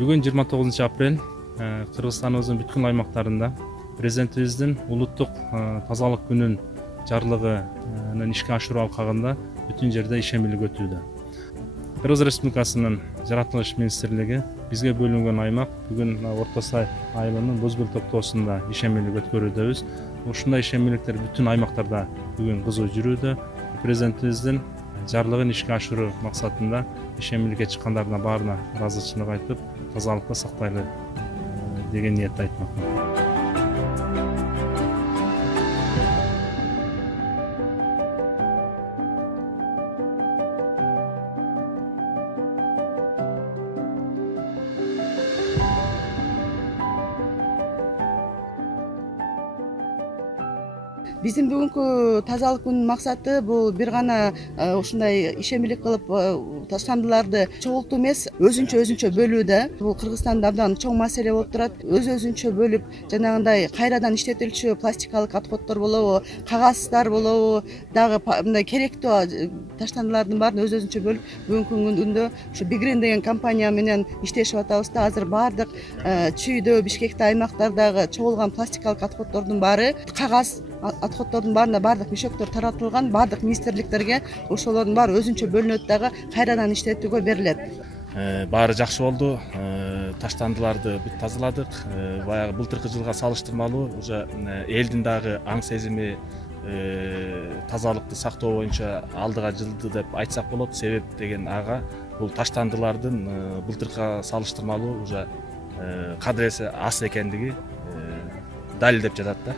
Бүгін 29 апрель Кыргызстаныбыздын бүткүл аймактарында президентибиздин улуттук тазалык күнүн жарлыгынын ишке ашыруу алкагында бүтүн жерде ишембирлик өтүүдө. Кыргыз Республикасынын жаратылыш министрлиги бизге бөлүнгөн аймак бүгүн Орто Сай айылынын Бузгул токтоосунда ишембирлик өткөрүүдөбүз. Ушундай ишембирликтер бүтүн аймактарда бүгүн кызуу жүрүүдө. Президентибиздин жарлыгын ишке ашыруу максатында ишембирликке чыккандардын баарына ыраазычылык айтып, тазалыкты сактайлы деген ниетти айтмакмын. Биздин бүгүнкү тазалык күнүнүн максаты бул бир гана ушундай ишембирлик кылып таштандыларды чогултуу эмес, өзүнчө бөлүү да. Бул Кыргызстанда абдан чоң маселе болуп турат. Өзүнчө бөлүп, жанагындай кайрадан иштетилчү пластикалык отходдор болобу, кагаздар болобу, дагы мындай керектүү таштандылардын баарын өзүнчө бөлүп, бүгүнкү күндө ушу Бигрин деген компания менен иштешип атабыз да. Азыр баардык Чүйдө, Бишкекте, аймактардагы чогулган пластикалык отходдордун баары, кагаз отходдордун баарына баардык мешоктор таратылган, баардык министрликтерге ошолордун баары өзүнчө бөлүнөт дагы, кайрадан иштетүүгө берилет. Баары жакшы болду. Таштандыларды бүт тазаладык. Баягы былтыркы жылга салыштырмалуу уже элдин дагы аң сезими тазалыкты сактоо боюнча алдыга жылды деп айтсак болот. Себеп деген ага бул таштандылардын былтыркыга салыштырмалуу уже кадыресе аз экендиги далилдеп жатат да.